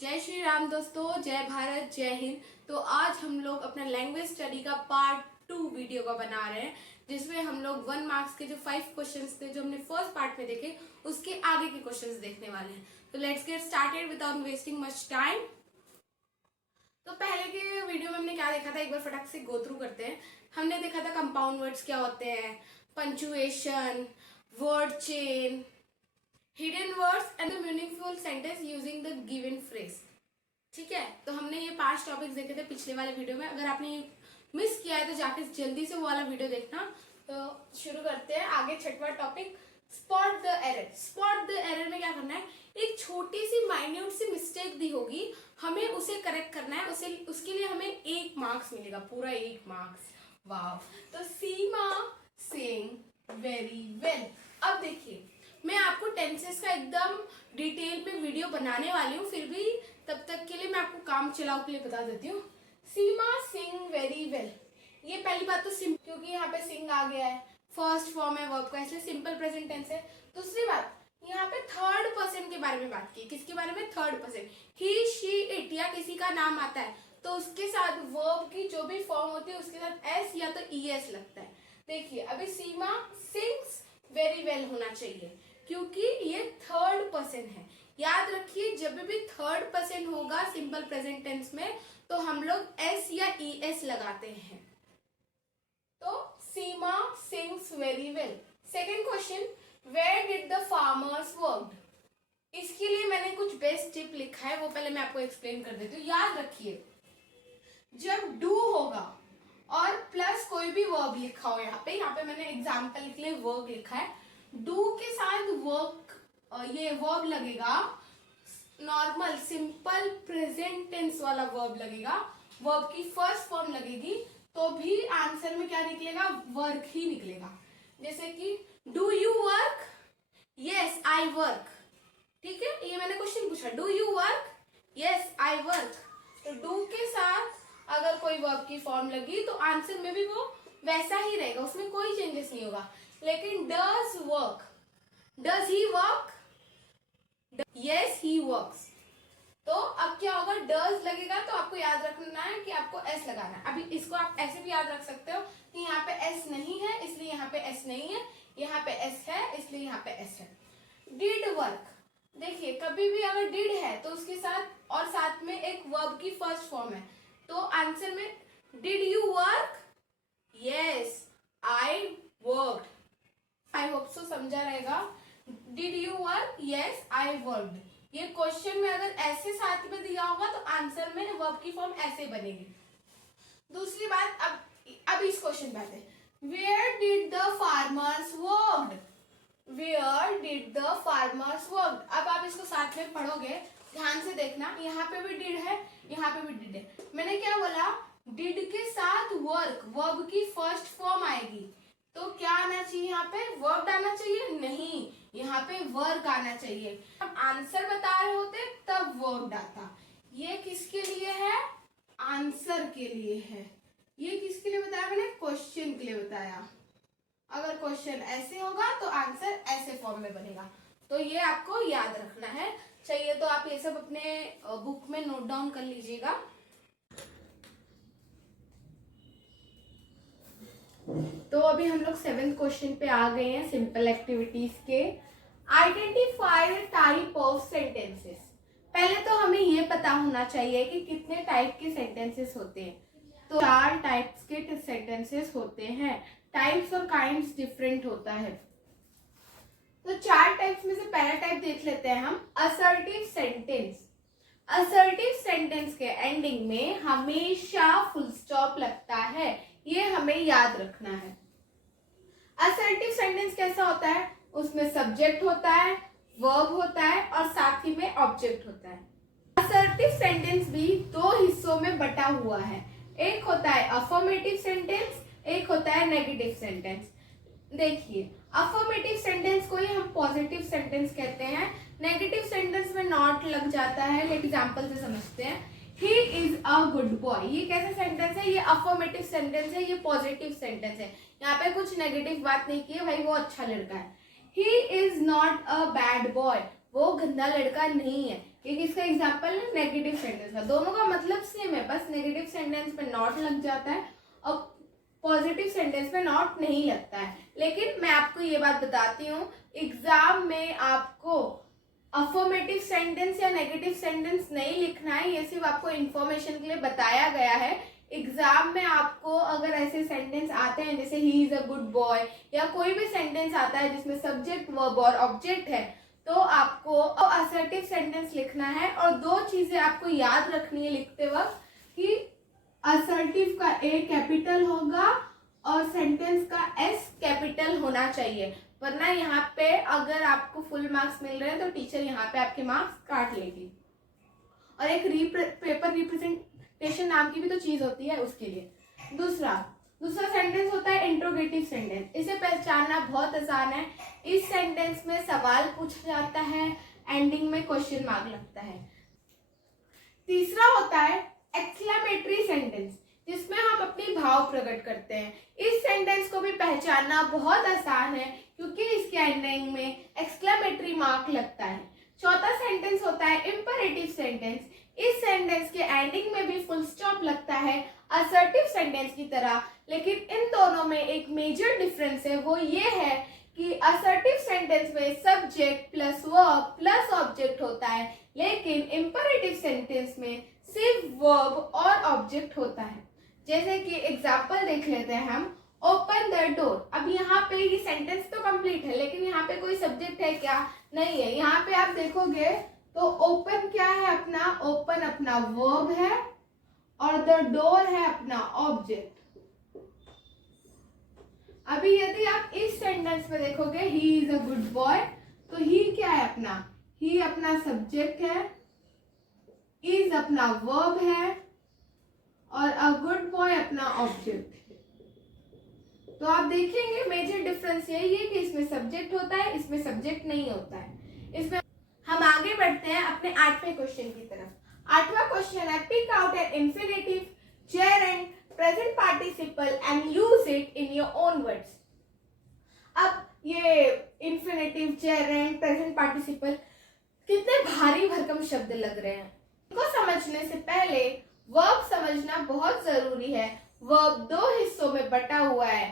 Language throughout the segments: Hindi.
जय श्री राम दोस्तों, जय भारत, जय हिंद। तो आज हम लोग अपना लैंग्वेज स्टडी का पार्ट 2 वीडियो का बना रहे हैं, जिसमें हम लोग 1 मार्क्स के जो 5 क्वेश्चंस थे जो हमने फर्स्ट पार्ट में देखे, उसके आगे के क्वेश्चंस देखने वाले हैं। तो let's get started without wasting much time. तो पहले के वीडियो में हमने क्या देखा था, एक बार फटाक से गो थ्रू करते हैं। हमने देखा था कंपाउंड वर्ड्स क्या होते हैं, punctuation, word chain, hidden words and the meaningful sentence using the given phrase. ठीक है, तो हमने ये 5 टॉपिक्स देखे थे पिछले वाले वीडियो में। अगर आपने मिस किया है तो जाके जल्दी से वो वाला वीडियो देखना। तो शुरू करते हैं आगे। छठवां topic, spot the error. Spot the error में क्या करना है, एक छोटी सी माइन्यूट सी मिस्टेक दी होगी, हमें उसे करेक्ट करना है। उसके लिए हमें 1 मार्क्स मिलेगा, पूरा 1 मार्क्स। वाह। तो सीमा सेइंग वेरी वेल। अब देखिए, मैं आपको टेंसेस का एकदम डिटेल में वीडियो बनाने वाली हूँ, फिर भी तब तक के लिए मैं आपको काम चलाओ के लिए बता देती हूँ। सीमा सिंग वेरी वेल, ये पहली बात तो सिंपल, क्योंकि यहाँ पे सिंग आ गया है, फर्स्ट फॉर्म है वर्ब का, इसलिए सिंपल प्रेजेंट टेंस है। दूसरी बात, यहाँ पे थर्ड पर्सन के बारे में बात की। किसके बारे में? Third person. He, she, it या किसी का नाम आता है तो उसके साथ वर्ब की जो भी फॉर्म होती है उसके साथ एस या तो ईएस लगता है। देखिए, अभी सीमा सिंग्स वेरी वेल होना चाहिए, क्योंकि ये थर्ड पर्सन है। याद रखिए, जब भी थर्ड पर्सन होगा सिंपल प्रेजेंट टेंस में तो हम लोग एस या ईएस लगाते हैं। तो Seema sings very well. Second question, where did the farmers work. इसके लिए मैंने कुछ बेस्ट टिप लिखा है, वो पहले मैं आपको एक्सप्लेन कर देती हूँ। याद रखिए, जब डू होगा और प्लस कोई भी वर्ब लिखा हो, यहाँ पे मैंने एग्जाम्पल के लिए वर्ब लिखा है, डू के साथ वर्क ये वर्ब लगेगा, नॉर्मल सिंपल प्रेजेंट टेंस वाला वर्ब लगेगा, वर्ब की फर्स्ट फॉर्म लगेगी, तो भी आंसर में क्या निकलेगा? वर्क ही निकलेगा। जैसे कि do you work, yes I work. ठीक है, ये मैंने क्वेश्चन पूछा, do you work, yes I work. तो डू के साथ अगर कोई वर्ब की फॉर्म लगी तो आंसर में भी वो वैसा ही रहेगा, उसमें कोई चेंजेस नहीं होगा। लेकिन does work, does he work, yes he works. तो अब क्या होगा, डज लगेगा तो आपको याद रखना है कि आपको एस लगाना है। अभी इसको आप ऐसे भी याद रख सकते हो कि यहाँ पे एस नहीं है इसलिए यहाँ पे एस नहीं है, यहाँ पे एस है इसलिए यहाँ पे एस है। डिड वर्क, देखिए कभी भी अगर डिड है तो उसके साथ और साथ में एक वर्ब की फर्स्ट फॉर्म है, तो आंसर में did you work, yes I worked. I hope सो समझा रहेगा। Did you work, yes I worked. ये क्वेश्चन में अगर ऐसे साथ में दिया होगा तो आंसर में वर्ब की फॉर्म ऐसे बनेगी। दूसरी बात, अब इस क्वेश्चन पे आते हैं, where did the farmers worked, where did the farmers worked. अब आप इसको साथ में पढ़ोगे, ध्यान से देखना, यहाँ पे भी डिड है, यहाँ पे भी डिड है। मैंने क्या बोला, डिड के साथ वर्क, वर्ब की फर्स्ट फॉर्म आएगी, तो क्या आना चाहिए? यहाँ पे वर्ब आना चाहिए? नहीं, यहाँ पे वर्क आना चाहिए। हम आंसर बता रहे होते तब वर्ब आता। ये किसके लिए है? आंसर के लिए है। ये किसके लिए बताया मैंने? क्वेश्चन के लिए बताया। अगर क्वेश्चन ऐसे होगा तो आंसर ऐसे फॉर्म में बनेगा, तो ये आपको याद रखना है। चाहिए तो आप ये सब अपने बुक में नोट डाउन कर लीजिएगा। तो अभी हम लोग 7th क्वेश्चन पे आ गए हैं, सिंपल एक्टिविटीज के। Identify the type of sentences. पहले तो हमें ये पता होना चाहिए कि कितने टाइप के सेंटेंसेस होते हैं। तो 4 टाइप्स के सेंटेंसेस होते हैं। टाइप्स और काइंड्स डिफरेंट होता है। तो 4 टाइप्स में से पहला टाइप देख लेते हैं हम, असर्टिव सेंटेंस। असर्टिव सेंटेंस के एंडिंग में हमेशा फुल स्टॉप लगता है, ये हमें याद रखना है। असर्टिव सेंटेंस कैसा होता है? उसमें सब्जेक्ट होता है, वर्ब होता है और साथ ही में ऑब्जेक्ट होता है। असर्टिव सेंटेंस भी 2 हिस्सों में बटा हुआ है, एक होता है अफर्मेटिव सेंटेंस, एक होता है नेगेटिव सेंटेंस। देखिए, अफर्मेटिव सेंटेंस को ही हम पॉजिटिव सेंटेंस कहते हैं। नेगेटिव सेंटेंस में नॉट लग जाता है, लेकिन एग्जांपल से समझते हैं। He is a good boy, ये कैसा सेंटेंस है? ये अफर्मेटिव सेंटेंस है, ये पॉजिटिव सेंटेंस है। यहाँ पे कुछ नेगेटिव बात नहीं की है, भाई वो अच्छा लड़का है। He is not a bad boy, वो गंदा लड़का नहीं है। ये किसका एग्जाम्पल है? नेगेटिव सेंटेंस का। दोनों का मतलब सेम है, बस नेगेटिव सेंटेंस में नॉट लग जाता है और पॉजिटिव सेंटेंस में नॉट नहीं लगता है। लेकिन मैं आपको ये बात बताती हूँ, एग्जाम में आपको अफर्मेटिव सेंटेंस या नेगेटिव सेंटेंस नहीं लिखना है, ये सिर्फ आपको इंफॉर्मेशन के लिए बताया गया है। एग्जाम में आपको अगर ऐसे सेंटेंस आते हैं जैसे he is a good boy या कोई भी सेंटेंस आता है जिसमें सब्जेक्ट वर्ब और ऑब्जेक्ट है, तो आपको असर्टिव सेंटेंस लिखना है। और दो चीजें आपको याद रखनी है लिखते वक्त कि असर्टिव का ए कैपिटल होगा और सेंटेंस का एस कैपिटल होना चाहिए, वरना यहाँ पे अगर आपको फुल मार्क्स मिल रहे हैं तो टीचर यहाँ पे आपके मार्क्स काट लेगी। और एक पेपर रिप्रेजेंटेशन नाम की भी तो चीज होती है उसके लिए। दूसरा सेंटेंस होता है इंट्रोगेटिव सेंटेंस। इसे पहचानना बहुत आसान है। इस सेंटेंस में सवाल पूछा जाता है, एंडिंग में क्वेश्चन मार्क लगता है। तीसरा होता है एक्सक्लेमेटरी सेंटेंस, जिसमें हम अपनी भाव प्रकट करते हैं। इस सेंटेंस को भी पहचानना बहुत आसान है क्योंकि इसके एंडिंग में एक्सक्लेमेटरी मार्क लगता है। चौथा सेंटेंस होता है इंपरेटिव सेंटेंस। इस सेंटेंस के एंडिंग में भी फुल स्टॉप लगता है असर्टिव सेंटेंस की तरह, लेकिन इन दोनों में एक मेजर डिफरेंस है, वो ये है कि असर्टिव सेंटेंस में subject plus verb plus object होता है, लेकिन इंपरेटिव सेंटेंस में सिर्फ वर्ब और ऑब्जेक्ट होता है। जैसे कि एग्जांपल देख लेते हैं हम, ओपन द डोर। अब यहाँ पे ये सेंटेंस तो कंप्लीट है, लेकिन यहाँ पे कोई सब्जेक्ट है क्या? नहीं है। यहाँ पे आप देखोगे तो ओपन क्या है अपना? ओपन अपना वर्ब है और द डोर है अपना ऑब्जेक्ट। अभी यदि आप इस सेंटेंस में देखोगे he is a good boy, तो ही क्या है अपना? ही अपना सब्जेक्ट है, इज अपना वर्ब है और अ गुड बॉय अपना ऑब्जेक्ट है। तो आप देखेंगे मेजर डिफरेंस यही है कि इसमें सब्जेक्ट होता है, इसमें सब्जेक्ट नहीं होता है। इसमें हम आगे बढ़ते हैं अपने 8वें क्वेश्चन की तरफ। 8वां क्वेश्चन है, pick out an infinitive, gerund, present participle and use it in your own words. अब ये इंफिनिटिव, जेरेंड, प्रेजेंट पार्टिसिपल कितने भारी भरकम शब्द लग रहे हैं। इनको समझने से पहले वर्ब समझना बहुत जरूरी है। वर्ब दो हिस्सों में बटा हुआ है,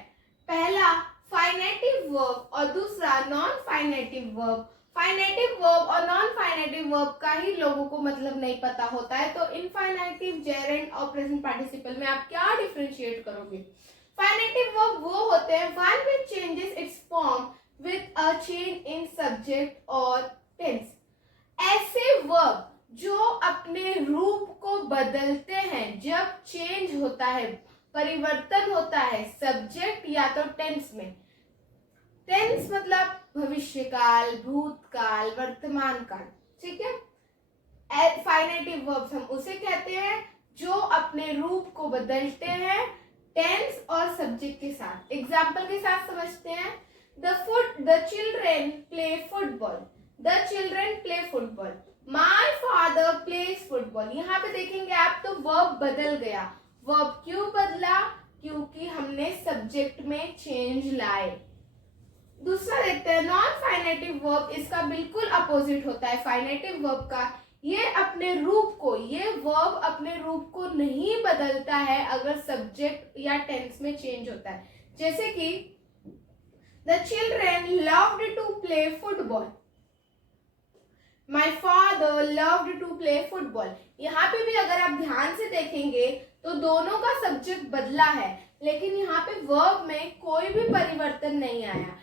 पहला फाइनेटिव वर्ब और दूसरा नॉन फाइनेटिव वर्ब। फाइनेटिव वर्ब और नॉन फाइनेटिव वर्ब का ही लोगों को मतलब नहीं पता होता है, तो इनफाइनेटिव, जेरेंड और प्रेजेंट पार्टिसिपल में आप क्या डिफरेंशिएट करोगे? फाइनेटिव वर्ब वो होते हैं one which changes its form with a change in subject और tense। ऐसे वर्ब जो अपने रूप को बदलते हैं जब चेंज होता है, परिवर्तन होता है सब्जेक्ट या तो टेंस में। टेंस मतलब भविष्यकाल, भूतकाल, वर्तमान काल, ठीक है। फाइनेटिव वर्ब्स हम उसे कहते हैं जो अपने रूप को बदलते हैं टेंस और सब्जेक्ट के साथ। एग्जाम्पल के साथ समझते हैं। The children play football, the children play football, my father plays football. यहाँ पे देखेंगे आप तो वर्ब बदल गया। वर्ब क्यों बदला? क्योंकि हमने सब्जेक्ट में चेंज लाए। दूसरा देखते हैं नॉन फाइनेटिव वर्ब, इसका बिल्कुल अपोजिट होता है फाइनेटिव वर्ब का। ये अपने रूप को, ये वर्ब अपने रूप को नहीं बदलता है अगर सब्जेक्ट या टेंस में चेंज होता है। जैसे कि the children loved to play football, my father loved to play football. यहाँ पे भी अगर आप ध्यान से देखेंगे तो दोनों का सब्जेक्ट बदला है, लेकिन यहाँ पे वर्ब में कोई भी परिवर्तन नहीं आया।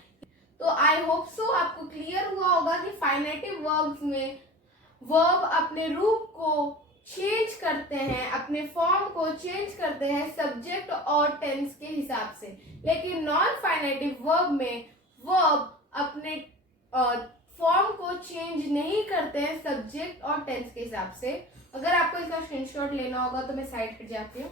तो आई होप सो आपको क्लियर हुआ होगा कि फाइनेटिव वर्ब्स में वर्ब अपने रूप को चेंज करते हैं, अपने फॉर्म को चेंज करते हैं सब्जेक्ट और टेंस के हिसाब से, लेकिन नॉन फाइनेटिव वर्ब में वर्ब अपने फॉर्म को चेंज नहीं करते हैं सब्जेक्ट और टेंस के हिसाब से। अगर आपको इसका स्क्रीनशॉट लेना होगा तो मैं साइड पर जाती हूँ।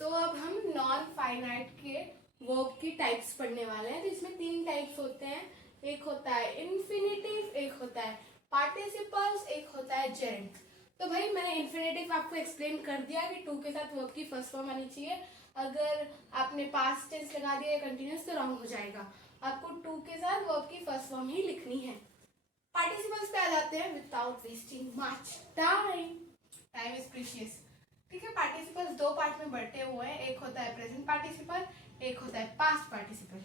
तो अब हम नॉन फाइनाइट के वर्ब की टाइप्स पढ़ने वाले हैं, जिसमें 3 टाइप्स होते हैं। एक होता है इन्फिनिटिव, एक होता है पार्टिसिपल्स, एक होता है जेरेंड। तो भाई मैंने इन्फिनिटिव आपको एक्सप्लेन कर दिया कि टू के साथ वर्ब की फर्स्ट फॉर्म आनी चाहिए। अगर आपने पास्ट टेंस लगा दिया या कंटिन्यूस तो रॉन्ग हो जाएगा। आपको टू के साथ वर्ब की फर्स्ट फॉर्म ही लिखनी है। पार्टिसिपल्स पे आ जाते हैं without wasting much time. Time is precious. ठीक है, पार्टिसिपल्स दो पार्ट में बंटे हुए हैं, एक होता है प्रेजेंट पार्टिसिपल, एक होता है पास्ट पार्टिसिपल।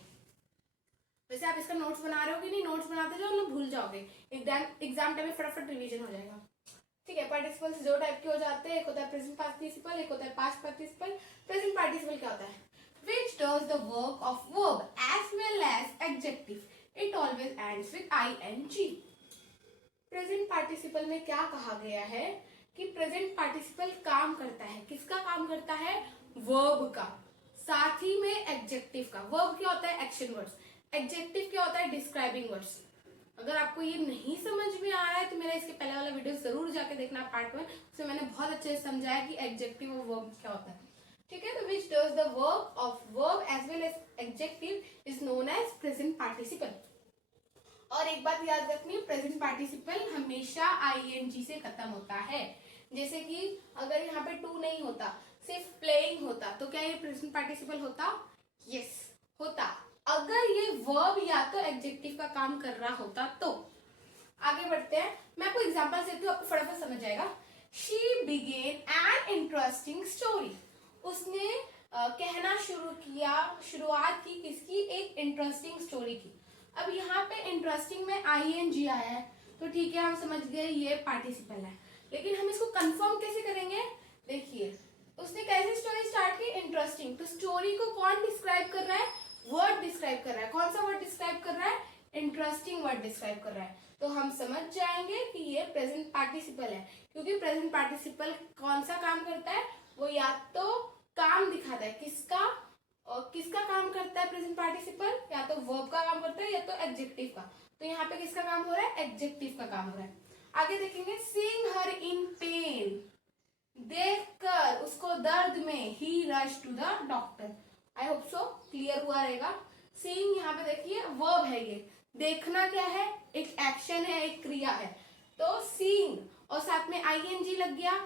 वैसे आप इसका नोट्स बना रहे हो कि नहीं, नोट्स बनाते जाओ ना, भूल जाओगे, एग्जाम टाइम में फटाफट रिवीजन हो जाएगा। ठीक है, पार्टिसिपल्स दो टाइप के हो जाते हैं, एक होता है प्रेजेंट पार्टिसिपल, एक होता है पास्ट पार्टिसिपल। प्रेजेंट पार्टिसिपल क्या होता है? Which does the work of verb as well as adjective. It always ends with ing. Present participle में क्या कहा गया है कि प्रेजेंट पार्टिसिपल काम करता है, किसका काम करता है? वर्ब का, साथ ही में एडजेक्टिव का। वर्ब क्या होता है? Action words. एडजेक्टिव क्या होता है? Describing words. अगर आपको ये नहीं समझ में आ रहा है तो मेरा इसके पहले वाला वीडियो जरूर जाके देखना पार्ट 1, उसमें मैंने बहुत अच्छे से समझाया कि एडजेक्टिव और वर्ब क्या होता है। ठीक है, तो which does the work of verb as well as adjective is known as present participle. और एक बात याद रखनी, प्रेजेंट पार्टिसिपल हमेशा आईएनजी से खत्म होता है। जैसे कि अगर यहाँ पे टू नहीं होता, सिर्फ प्लेइंग होता, तो क्या ये प्रेजेंट पार्टिसिपल होता? यस होता। अगर ये वर्ब या तो एडजेक्टिव का काम कर रहा होता तो। आगे बढ़ते हैं, मैं आपको एग्जांपल देती हूँ, आपको फटाफट समझ जाएगा। She began an interesting story. उसने कहना शुरू किया, शुरुआत की किसकी? एक इंटरेस्टिंग स्टोरी की। अब यहाँ पे इंटरेस्टिंग में आईएनजी आया है तो ठीक है, हम समझ गए ये पार्टिसिपल है। लेकिन हम इसको कंफर्म कैसे करेंगे? देखिए, उसने कैसे स्टोरी स्टार्ट की? इंटरेस्टिंग। तो स्टोरी को कौन डिस्क्राइब कर रहा है? वर्ड डिस्क्राइब कर रहा है। कौन सा वर्ड डिस्क्राइब कर रहा है? इंटरेस्टिंग वर्ड डिस्क्राइब कर रहा है। तो हम समझ जाएंगे कि ये प्रेजेंट पार्टिसिपल है, क्योंकि प्रेजेंट पार्टिसिपल कौन सा काम करता है? वो या तो काम दिखाता है, किसका? और किसका काम करता है प्रेजेंट पार्टिसिपल? या तो वर्ब का काम करता है या तो एडजेक्टिव का। तो यहाँ पे किसका काम हो रहा है? एडजेक्टिव का काम हो रहा है। आगे देखेंगे, सीइंग हर इन पेन। देखकर उसको दर्द में, he rush to the doctor. I hope so clear हुआ रहेगा। सीइंग यहाँ पे देखिए वर्ब है, ये देखना क्या है? एक एक्शन है, एक क्रिया है। तो सीइंग और साथ में आईएनजी लग गया,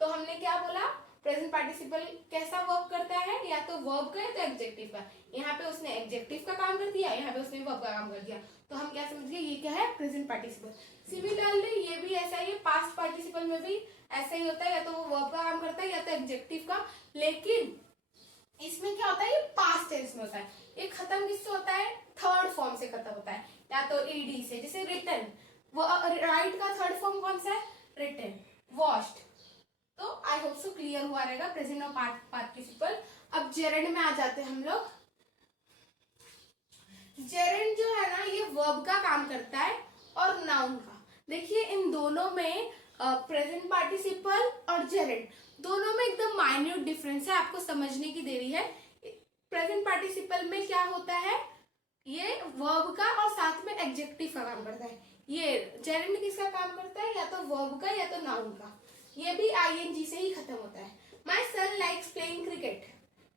तो हमने क्या बोला? प्रेजेंट पार्टिसिपल कैसा वर्ब करता है? या तो वर्ब का या तो एडजेक्टिव का। यहाँ पे उसने एडजेक्टिव का काम कर दिया, यहाँ पे उसने वर्ब का काम कर दिया, तो हम क्या समझ गए? ये क्या है? Present participle. सिमिलरली ये भी ऐसा ही है, पास्ट पार्टिसिपल में भी ऐसा ही होता है, या तो वो वर्ब का काम करता है या तो एडजेक्टिव का। लेकिन इसमें क्या होता है? ये पास्ट टेंस में होता है। ये खत्म किससे होता है? थर्ड फॉर्म से खत्म होता है, या तो ईडी से। जैसे रिटन, वो राइट का थर्ड फॉर्म कौन सा है? रिटन। वॉश्ड। तो आई होप सो क्लियर हुआ रहेगा प्रेजेंट और पार्टिसिपल। अब जेरेंड में आ जाते हैं हम लोग। जेरेंड जो है ना, ये वर्ब का काम करता है और नाउन का। देखिए इन दोनों में प्रेजेंट पार्टिसिपल और जेरेंड दोनों में एकदम माइन्यूट डिफरेंस है, आपको समझने की देरी है। प्रेजेंट पार्टिसिपल में क्या होता है? ये वर्ब का और साथ में एडजेक्टिव का काम करता है। ये जेरेंड किसका काम करता है? या तो वर्ब का या तो नाउन का। ये भी आईएनजी से ही खत्म होता है। माई सन लाइक्स प्लेइंग क्रिकेट।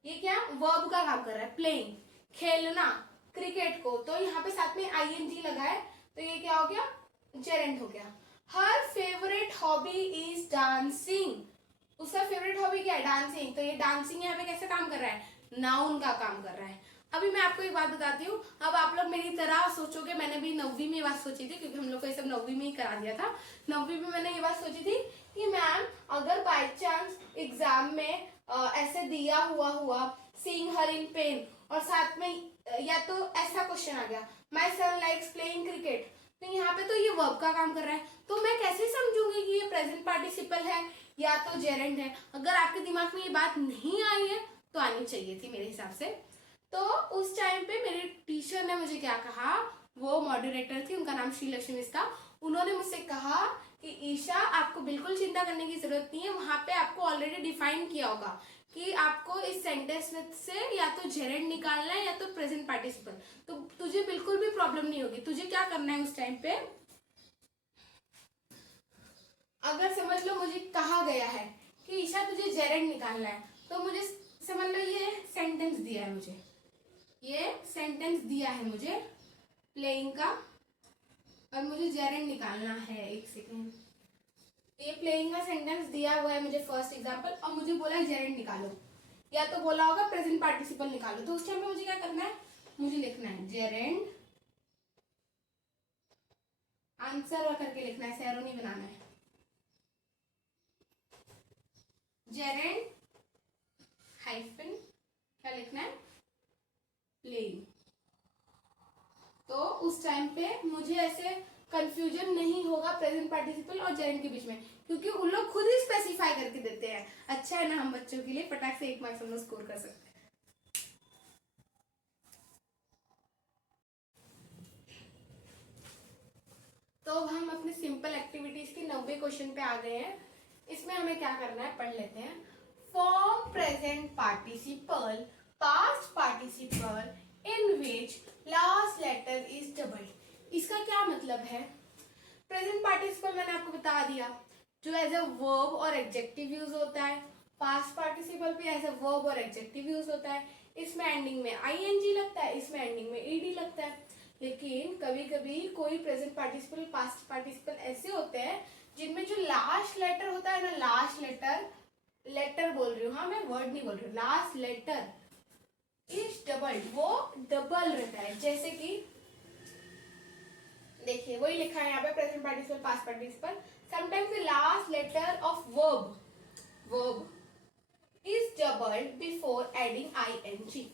ये क्या? वर्ब का काम कर रहा है, प्लेइंग, खेलना क्रिकेट को। तो यहाँ पे साथ में आईएनजी लगा है, तो ये क्या हो गया? जेरेंड हो गया। हर फेवरेट हॉबी इज डांसिंग। उसका फेवरेट हॉबी क्या है? डांसिंग। तो ये डांसिंग यहाँ पे कैसे काम कर रहा है? नाउन का काम कर रहा है। अभी मैं आपको एक बात बताती हूँ, अब आप लोग मेरी तरह सोचोगे, मैंने भी 9वीं में ये बात सोची थी, क्योंकि हम लोग को ये सब 9वीं में ही करा दिया था। 9वीं में मैंने ये बात सोची थी कि मैम अगर बाय चांस एग्जाम में ऐसे दिया हुआ सीइंग हर इन पेन और साथ में या तो ऐसा क्वेश्चन आ गया, my son likes playing cricket, तो यहाँ पे तो ये वर्ब का काम कर रहा है, तो मैं कैसे समझूंगी कि ये प्रेजेंट पार्टिसिपल है या तो जेरेंड है? अगर आपके दिमाग में ये बात नहीं आई है तो आनी चाहिए थी मेरे हिसाब से। तो उस टाइम पे मेरे टीचर ने मुझे क्या कहा, वो मॉडरेटर थी, उनका नाम श्री लक्ष्मी मिस था। उन्होंने मुझसे कहा कि ईशा आपको बिल्कुल चिंता करने की जरूरत नहीं है, वहां पे आपको ऑलरेडी डिफाइन किया होगा कि आपको इस सेंटेंस में से या तो जेरेंड निकालना है या तो प्रेजेंट पार्टिसिपल, तो तुझे बिल्कुल भी प्रॉब्लम नहीं होगी। तुझे क्या करना है उस टाइम पे, अगर समझ लो मुझे कहा गया है कि ईशा तुझे जेरेंड निकालना है, तो मुझे समझ लो ये सेंटेंस दिया है, मुझे ये सेंटेंस दिया है मुझे प्लेइंग का, और मुझे जेरेंड निकालना है। एक सेकेंड, ये प्लेइंग का सेंटेंस दिया हुआ है मुझे फर्स्ट एग्जांपल, और मुझे बोला है जेरेंड निकालो। या तो बोला होगा प्रेजेंट पार्टिसिपल निकालो, तो उस टाइम पे मुझे क्या करना है, मुझे लिखना है जेरेंड, आंसर करके लिखना है, सैरो नहीं बनाना है, जेरेंड हाइफन क्या लिखना है, प्लेइंग। तो उस टाइम पे मुझे ऐसे कंफ्यूजन नहीं होगा प्रेजेंट पार्टिसिपल और जेरेंड के बीच में, क्योंकि उन लोग खुद ही स्पेसिफाई करके देते हैं। अच्छा है ना, हम बच्चों के लिए फटाक से 1 मार्क्स हम लोग स्कोर कर सकते हैं। तो हम अपने सिंपल एक्टिविटीज के 90 क्वेश्चन पे आ गए हैं। इसमें हमें क्या करना है, पढ़ लेते हैं। Form present participle past participle in which last letter is doubled. इसका क्या मतलब है, प्रेजेंट पार्टिसिपल मैंने आपको बता दिया जो एज अ वर्ब और एडजेक्टिव यूज होता है, पास्ट पार्टिसिपल भी एज अ वर्ब और एडजेक्टिव यूज होता है। इसमें एंडिंग में आईएनजी लगता है, इसमें एंडिंग में ईडी लगता है। लेकिन कभी कभी कोई प्रेजेंट पार्टिसिपल पास्ट पार्टिसिपल ऐसे होते हैं जिनमें जो लास्ट लेटर होता है ना, लास्ट लेटर बोल रही हूँ, हाँ मैं वर्ड नहीं बोल रही हूँ, लास्ट लेटर इज डबल, वो डबल रहता है। जैसे कि देखिए वही लिखा है यहाँ पे present participle past participle, sometimes the last letter of verb is doubled before adding ING.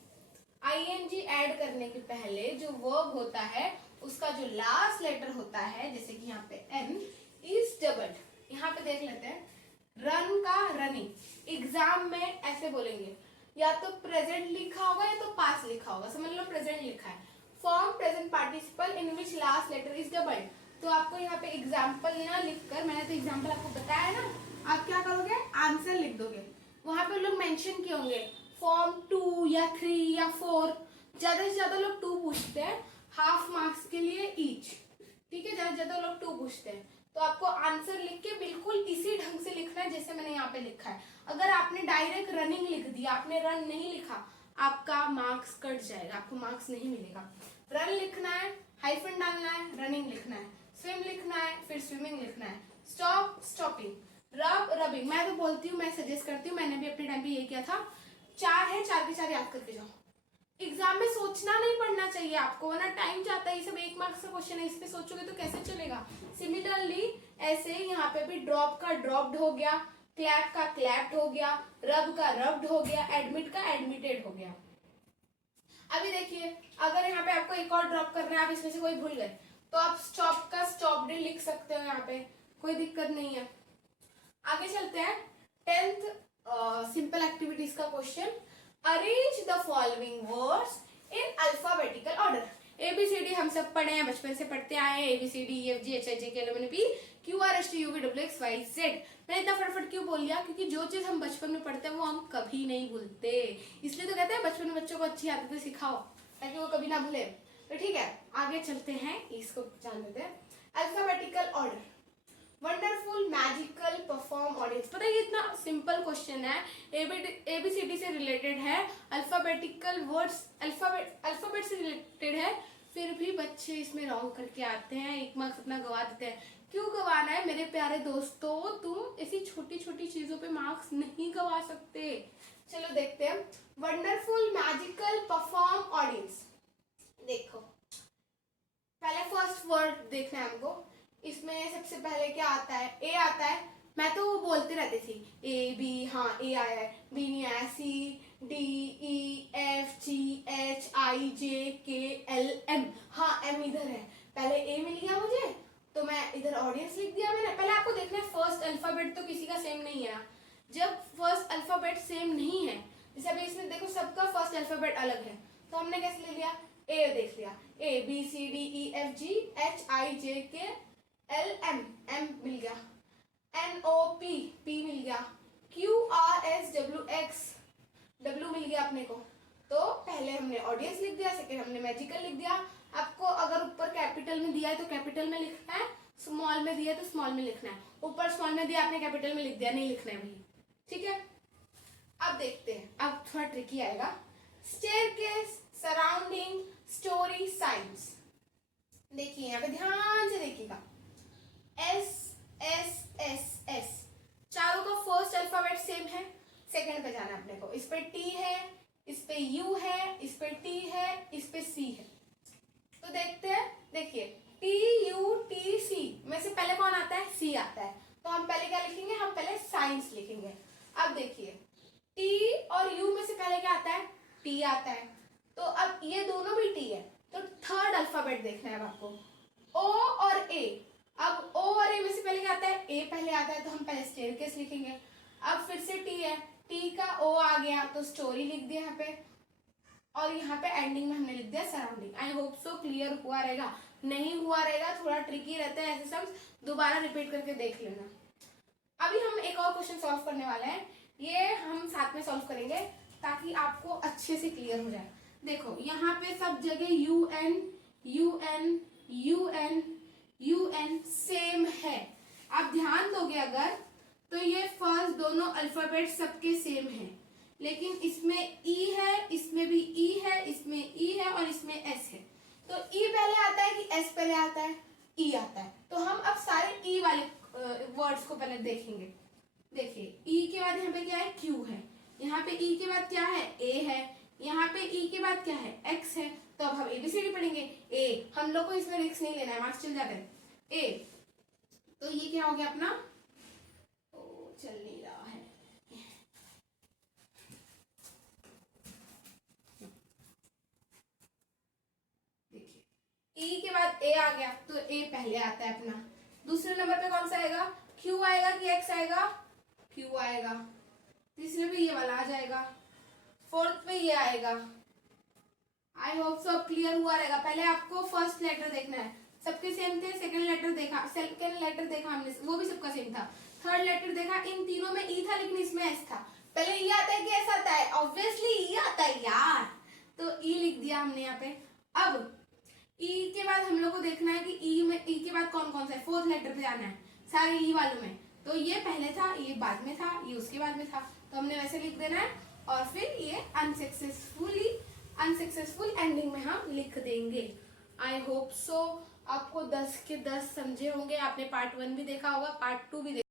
ING add करने के पहले जो वर्ब होता है उसका जो लास्ट लेटर होता है, जैसे कि यहाँ पे एन, इज डबल्ड। यहाँ पे देख लेते हैं, रन का रनिंग, एग्जाम में ऐसे बोलेंगे, या तो प्रेजेंट लिखा होगा या तो पास्ट लिखा होगा, समझ लो प्रेजेंट लिखा है। Form present participle in which last letter is doubled, तो आपको यहाँ पे एग्जाम्पल ना लिखकर, मैंने तो एग्जाम्पल आपको बताया ना, आप क्या करोगे, आंसर लिख दोगे। वहां पे लोग मेंशन किए होंगे फॉर्म 2 या 3 या 4, ज्यादा से ज्यादा लोग 2 पूछते हैं हाफ मार्क्स के लिए ईच, ठीक है, ज्यादा से ज्यादा लोग 2 पूछते हैं। तो आपको आंसर लिख के बिल्कुल इसी ढंग से लिखना है जैसे मैंने यहाँ पे लिखा है। अगर आपने डायरेक्ट रनिंग लिख दिया, आपने रन नहीं लिखा, आपका मार्क्स कट जाएगा, आपको मार्क्स नहीं मिलेगा। रन लिखना है, हाइफन डालना है, रनिंग लिखना है, स्विम लिखना है, फिर स्विमिंग लिखना है, स्टॉप स्टॉपिंग, रब रबिंग। मैं तो बोलती हूँ, मैं सजेस्ट करती हूँ, मैंने भी अपने टाइम पे ये किया था, 4 है 4 के 4 याद करके जाओ। एग्जाम में सोचना नहीं पड़ना चाहिए आपको, वरना टाइम जाता है। ये सब 1 मार्क्स का क्वेश्चन है, इस पे सोचोगे तो कैसे चलेगा। सिमिलरली ऐसे यहाँ पे भी ड्रॉप का ड्रॉप्ड हो गया, क्लैप का क्लैप्ड हो गया, रब का रब्ड हो गया, एडमिट का एडमिटेड हो गया। अभी देखिए, अगर यहाँ पे आपको एक और ड्रॉप करना है, आप इसमें से कोई भूल गए, तो आप स्टॉप का स्टॉप्ड लिख सकते हो, यहाँ पे कोई दिक्कत नहीं है। आगे चलते हैं, 10th सिंपल एक्टिविटीज का question. Arrange the following words in alphabetical order. ABCD हम सब पढ़े हैं, बचपन से पढ़ते आए हैं, ABCD EF G H I J K L M N P Q R S T U V W X Y Z। मैंने इतना फटाफट क्यों बोल लिया, क्योंकि जो चीज हम बचपन में पढ़ते हैं वो हम कभी नहीं भूलते, इसलिए तो कहते हैं बचपन में बच्चों को अच्छी आदतें सिखाओ ताकि वो कभी ना भूले। तो ठीक है, आगे चलते हैं, इसको जान लेते हैं। Alphabetical order, wonderful magical perform audience. पता है ये इतना सिंपल क्वेश्चन है, एबीसीडी से रिलेटेड है, अल्फाबेटिकल वर्ड्स अल्फाबेट से रिलेटेड है, फिर भी बच्चे इसमें रॉन्ग करके आते हैं, 1 मार्क्स अपना गवा देते हैं। क्यों गवाना है मेरे प्यारे दोस्तों, तुम ऐसी छोटी छोटी चीजों पे मार्क्स नहीं गवा सकते। चलो देखते हैं, वंडरफुल मैजिकल परफॉर्म ऑडियंस। देखो पहले फर्स्ट वर्ड देखना है हमको, इसमें सबसे पहले क्या आता है, ए आता है। मैं तो वो बोलती रहती थी ए बी, हाँ ए आया है, बी नहीं आया, C D E F G H I J K L M, हाँ एम इधर है। पहले ए मिल गया मुझे तो मैं इधर ऑडियंस लिख दिया मैंने। पहले आपको देखना है फर्स्ट अल्फाबेट तो किसी का सेम नहीं है ना, जब फर्स्ट अल्फाबेट सेम नहीं है, जैसे अभी इसमें देखो सबका फर्स्ट अल्फाबेट अलग है, तो हमने कैसे ले लिया, ए देख लिया, A B C D E F G H I J K L M, M मिल गया, एन ओ पी, पी मिल गया, Q R S W X, W मिल गया अपने को। तो पहले हमने ऑडियंस लिख दिया, सेकेंड हमने मैजिकल लिख दिया। आपको अगर ऊपर कैपिटल में दिया है तो कैपिटल में लिखना है, स्मॉल में दिया है तो स्मॉल में लिखना है। ऊपर स्मॉल में दिया आपने कैपिटल में लिख दिया, नहीं लिखना है भाई, ठीक है। अब देखते हैं, अब थोड़ा ट्रिकी आएगा। Staircase, surrounding, story, science. देखिए यहाँ पे ध्यान से देखिएगा, एस एस एस एस, चारों का फर्स्ट अल्फाबेट सेम है, सेकंड पे जाना है अपने को। इस पे टी है, इस पे यू है, इस पे टी है, इस पे सी है। तो देखते हैं, देखिए टी यू टी सी में से पहले कौन आता है? सी आता है। तो हम पहले क्या लिखेंगे? हम पहले साइंस लिखेंगे। अब देखिए टी और यू में से पहले क्या आता है? टी आता है। तो अब ये दोनों भी टी है, तो थर्ड अल्फाबेट देखना है आपको, ओ और ए। अब ओ और ए में से पहले क्या आता है? ए पहले आता है, तो हम पहले स्टेयरकेस लिखेंगे। अब फिर से टी है, टी का ओ आ गया तो स्टोरी लिख दिया यहाँ पे, और यहाँ पे एंडिंग में हमने लिख दिया सराउंडिंग। आई होप सो क्लियर हुआ रहेगा। नहीं हुआ रहेगा, थोड़ा ट्रिकी रहता है ऐसे सब, दोबारा रिपीट करके देख लेना। अभी हम एक और क्वेश्चन सॉल्व करने वाले हैं, ये हम साथ में सॉल्व करेंगे ताकि आपको अच्छे से क्लियर हो जाए। देखो यहाँ पे सब जगह U N U N U N U N same है। आप ध्यान दोगे अगर तो ये फर्स्ट दोनों अल्फाबेट सबके सेम है, लेकिन इसमें ई है, इसमें भी ई है, इसमें ई है और इसमें एस है। तो ई पहले आता है कि एस पहले आता है? ई आता है। तो हम अब सारे ई वाले वर्ड्स को पहले देखेंगे। देखिए ई के बाद यहाँ पे क्या है? क्यू है। यहाँ पे ई के बाद क्या है? ए है। यहाँ पे ई के बाद क्या है? एक्स है। तो अब हम एबीसीडी पढ़ेंगे। ए, हम लोग को इसमें रिस्क नहीं लेना है, मार्क्स चल जाते हैं। ए, तो ये क्या हो गया अपना? ओ चल नहीं रहा है। देखिए ई के बाद ए आ गया, तो ए पहले आता है अपना। दूसरे नंबर पे कौन सा आएगा? क्यू आएगा कि एक्स आएगा? क्यू आएगा। तीसरे पे ये वाला आ जाएगा, फोर्थ पे ये आएगा। आई होप सो क्लियर हुआ रहेगा। पहले आपको फर्स्ट लेटर देखना है, सबके सेम थे। सेकंड लेटर देखा हमने, वो भी सबका सेम था। थर्ड लेटर देखा, इन तीनों में ई था लेकिन इसमें एस था। पहले ई आता है कि एस आता है? ऑब्वियसली ई आता है यार, तो ई लिख दिया हमने यहाँ पे। अब ई के बाद हम लोग को देखना है कि ई के बाद कौन कौन सा है। फोर्थ लेटर पे जाना है सारे ई वालों में। तो ये पहले था, ये बाद में था, ये उसके बाद में था, तो हमने वैसे लिख देना है। और फिर ये अनसक्सेसफुल एंडिंग में हम लिख देंगे। आई होप सो आपको 10 के 10 समझे होंगे। आपने पार्ट 1 भी देखा होगा, पार्ट 2 भी